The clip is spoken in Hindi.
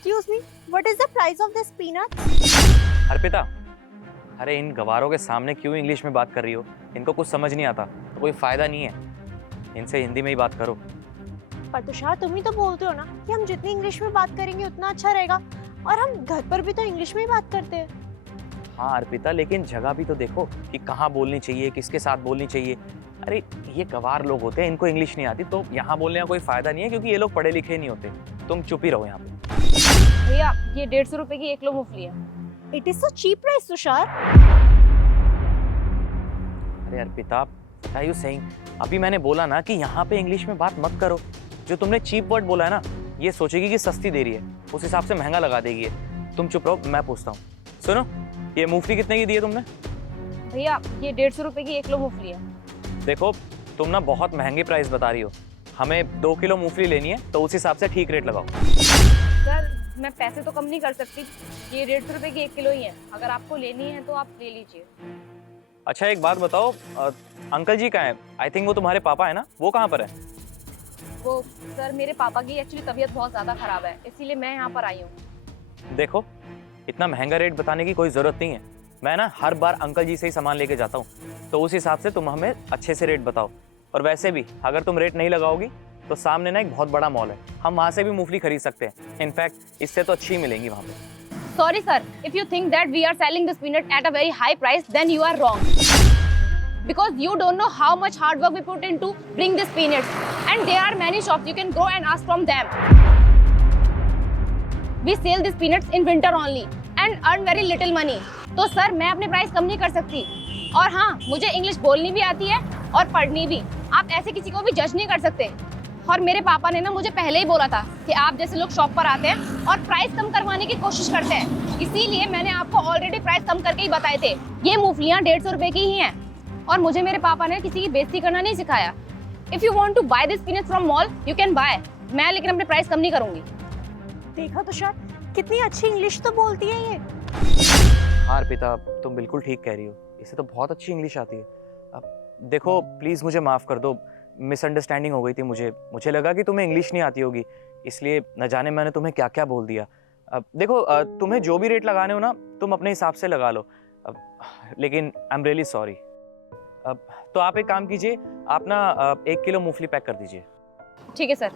Excuse me, what is the price of this peanut? Arpita, अरे इन गवारों के सामने क्यों इंग्लिश में बात कर रही हो? इनको कुछ समझ नहीं आता तो कोई फायदा नहीं है। इनसे हिंदी में ही बात करो। पर तुषार, तुम ही तो बोलते हो ना कि हम जितनी इंग्लिश में बात करेंगे उतना अच्छा रहेगा, और हम घर पर भी तो इंग्लिश में ही बात करते हैं। हाँ अर्पिता, लेकिन जगह भी तो देखो कि कहाँ बोलनी चाहिए, किसके साथ बोलनी चाहिए। अरे ये गवार लोग होते हैं, इनको इंग्लिश नहीं आती, तो यहाँ बोलने का कोई फायदा नहीं है क्योंकि ये लोग पढ़े लिखे नहीं होते। तुम चुप ही रहो यहाँ पे। भैया ये 150 रुपए की 1 किलो मूंगफली है। It is so cheap price, Tushar. अरे Arpita, what are you saying? अभी मैंने बोला ना कि यहाँ पे इंग्लिश में बात मत करो। जो तुमने चीप वर्ड बोला है ना, ये सोचेगी कि सस्ती दे रही है, उस हिसाब से महंगा लगा देगी ये। तुम चुप रहो, मैं पूछता हूँ। सुनो, ये मूंगफली कितने की दी है तुमने? भैया ये 150 रुपए की 1 किलो मूंगफली है। देखो, तुम ना बहुत महंगी प्राइस बता रही हो। हमें 2 किलो मूंगफली लेनी है, तो उस हिसाब से ठीक रेट लगाओ। सर मैं पैसे तो कम नहीं कर सकती, ये 150 रुपए की 1 किलो ही है। अगर आपको लेनी है तो आप ले लीजिए। अच्छा एक बात बताओ, अंकल जी कहाँ हैं? आई थिंक वो तुम्हारे पापा है ना, वो कहाँ पर है? वो सर मेरे पापा की एक्चुअली तबीयत बहुत ज़्यादा ख़राब है, इसीलिए मैं यहाँ पर आई हूँ। देखो, इतना महंगा रेट बताने की कोई ज़रूरत नहीं है। मैं ना हर बार अंकल जी से ही सामान लेके जाता हूँ, तो उस हिसाब से तुम हमें अच्छे से रेट बताओ। और वैसे भी अगर तुम रेट नहीं लगाओगी तो सामने ना एक बहुत बड़ा मॉल है, हम वहाँ से भी मूंगफली खरीद सकते हैं। इनफैक्ट इससे तो अच्छी ही मिलेंगी वहाँ पे। Sorry sir, if you think that we are selling this peanut at a very high price, then you are wrong. Because you don't know how much hard work we put into bring this peanuts. And there are many shops you can go and ask from them. We sell these peanuts in winter only and earn very little money. तो सर मैं अपने प्राइस कम नहीं कर सकती। और हाँ, मुझे इंग्लिश बोलनी भी आती है और पढ़नी भी। आप ऐसे किसी को भी जज नहीं कर सकते। और मेरे पापा ने ना मुझे पहले ही बोला था कि आप जैसे लोग शॉप पर आते हैं और प्राइस कम करवाने की कोशिश करते हैं, इसीलिए मैंने आपको ऑलरेडी प्राइस कम करके ही बताए थे। ये मूंगफलियाँ 150 रुपए की ही हैं और मुझे मेरे पापा ने किसी की बेइज्जती करना नहीं सिखाया। If you want to buy this peanuts from mall you can buy, मैं लेकिन अपने प्राइस कम नहीं करूंगी। देखा तुषार, कितनी अच्छी इंग्लिश तो बोलती है ये। हाँ अर्पिता, तुम बिल्कुल ठीक कह रही हो, इसे तो बहुत अच्छी इंग्लिश आती है। अब देखो प्लीज़ मुझे माफ़ कर दो, मिसअंडरस्टैंडिंग हो गई थी। मुझे लगा कि तुम्हें इंग्लिश नहीं आती होगी, इसलिए न जाने मैंने तुम्हें क्या क्या बोल दिया। अब देखो, तुम्हें जो भी रेट लगाने हो ना, तुम अपने हिसाब से लगा लो। अब लेकिन आई एम रियली सॉरी। अब तो आप एक काम कीजिए, आप ना 1 किलो मूंगफली पैक कर दीजिए। ठीक है सर।